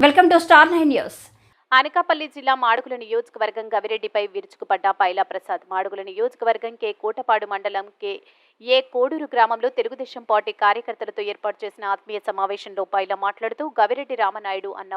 Welcome to star nine news. Anakapalli జిల్లా మాడుగుల నియోజకవర్గం గవిరెడ్డిపై విరుచుకుపడ్డ పైలా ప్రసాద్. మాడుగుల నియోజకవర్గం కే. కోటపాడు మండలం కే. ఏ. కోడూరు గ్రామంలో తెలుగుదేశం పార్టీ కార్యకర్తలతో ఏర్పాటు చేసిన ఆత్మీయ సమావేశంలో పైలా మాట్లాడుతూ గవిరెడ్డి రామనాయుడు అన్న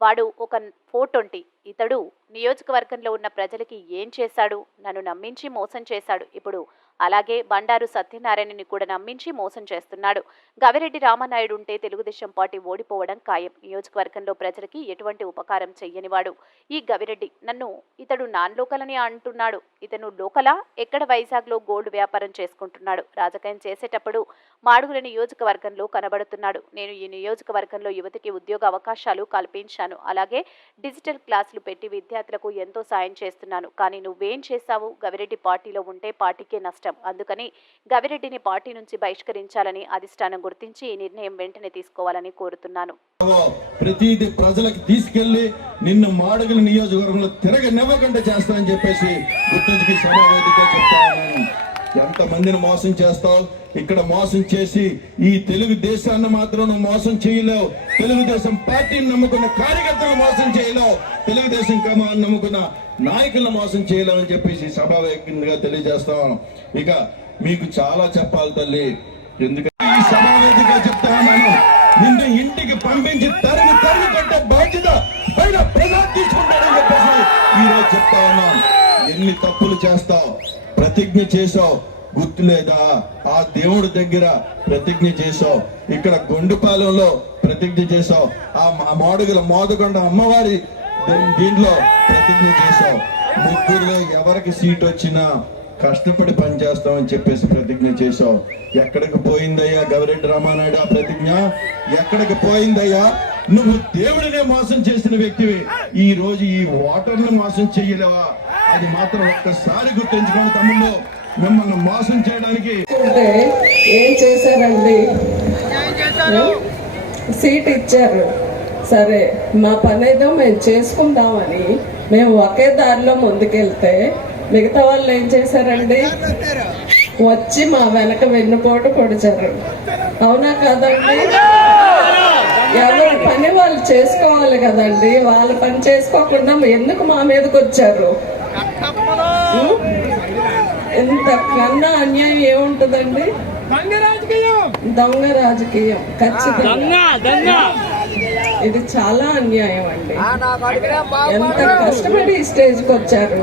వాడు ఒక ఫోటొంటి. ఇతడు నియోజకవర్గంలో ఉన్న ప్రజలకి ఏం చేశాడు? నన్ను నమ్మించి మోసం చేశాడు. ఇప్పుడు అలాగే బండారు సత్యనారాయణని కూడా నమ్మించి మోసం చేస్తున్నాడు. గవిరెడ్డి రామనాయుడు ఉంటే తెలుగుదేశం పార్టీ ఓడిపోవడం ఖాయం. నియోజకవర్గంలో ప్రజలకి ఎటువంటి ఉపకారం చెయ్యనివాడు ఈ గవిరెడ్డి నన్ను ఇతడు నాన్ లోకల్ అని అంటున్నాడు. ఇతను లోకలా? ఎక్కడ వైజాగ్లో గోల్డ్ వ్యాపారం చేసుకుంటున్నాడు? రాజకీయం చేసేటప్పుడు మాడుగుల నియోజకవర్గంలో కనబడుతున్నాడు. నేను ఈ నియోజకవర్గంలో యువతికి ఉద్యోగ అవకాశాలు కల్పించాను. అలాగే డిజిటల్ క్లాసులు పెట్టి విద్యార్థులకు ఎంతో సాయం చేస్తున్నాను. కానీ నువ్వేం చేశావు? గవిరెడ్డి పార్టీలో ఉంటే పార్టీకే నష్టం అందుకని గవిరెడ్డిని పార్టీ నుంచి బహిష్కరించాలని అధిష్టానం గుర్తించి ఈ నిర్ణయం వెంటనే తీసుకోవాలని కోరుతున్నాను. ప్రతిది ప్రజలకు తీసుకెళ్ళి నిన్ను మాడుగుల నియోజకవర్గంలో తిరగనివ్వకుండా చేస్తానని చెప్పేసి గుర్తుంచుకి ఎంత మందిని మోసం చేస్తావు? ఇక్కడ మోసం చేసి ఈ తెలుగు దేశాన్ని మాత్రం నువ్వు మోసం చేయలేవు. తెలుగుదేశం పార్టీని నమ్ముకున్న కార్యకర్తలు మోసం చేయలేవు. తెలుగుదేశం కమాన్ని నమ్ముకున్న నాయకులను మోసం చేయలేవు అని చెప్పేసి సభావేదికగా తెలియజేస్తాను ఇక మీకు చాలా చెప్పాలి తల్లి. ఎందుకంటే ఈ సభావేదిక చెప్తాను నిన్ను ఇంటికి పంపించి తరిగి తరిగి కట్టే బాధ్యత పైన ప్రజాకి తీసుకుంటాడని చెప్పేసి ఈ రోజు చెప్తా ఉన్నాం ఎన్ని తప్పులు చేస్తావు? ప్రతిజ్ఞ చేసావు గుర్తు లేదా ఆ దేవుడి దగ్గర ప్రతిజ్ఞ చేసావు ఇక్కడ గొండుపాలెంలో ప్రతిజ్ఞ చేసావు ఆ మా- మాడుగుల మోదకొండ అమ్మవారి దీంట్లో ప్రతిజ్ఞ చేసావు ముగ్గురులో ఎవరికి సీట్ వచ్చినా కష్టపడి పనిచేస్తామని చెప్పేసి ప్రతిజ్ఞ చేశావు. ఎక్కడికి పోయిందయ్యా గవిరెడ్డి రామానాయుడు ఆ ప్రతిజ్ఞ? ఎక్కడికి పోయిందయ్యా? నువ్వు దేవుడినే మోసం చేసిన వ్యక్తివి. ఈ రోజు ఈ ఓటర్ను మోసం చెయ్యలేవా అది మాత్రం ఒక్కసారి గుర్తుంచుకోండి తమ్ముళ్ళు. మిమ్మల్ని మోసం చేయడానికి ఏం చేశారండి? సీట్ ఇచ్చారు. సరే మా పని ఏదో మేము చేసుకుందామని మేము ఒకే దారిలో ముందుకెళ్తే మిగతా వాళ్ళు ఏం చేశారండి? వచ్చి మా వెనక వెన్నుపోటు పొడిచారు. అవునా కదండి? ఎవరి పని వాళ్ళు చేసుకోవాలి కదండి. వాళ్ళ పని చేసుకోకుండా ఎందుకు మా మీదకి వచ్చారు? ఇంతకన్నా అన్యాయం ఏముంటుందండి? దొంగ రాజకీయం. ఖచ్చితంగా. ఇది చాలా అన్యాయం అండి. ఎంత కష్టపడి ఈ స్టేజ్కి వచ్చారు?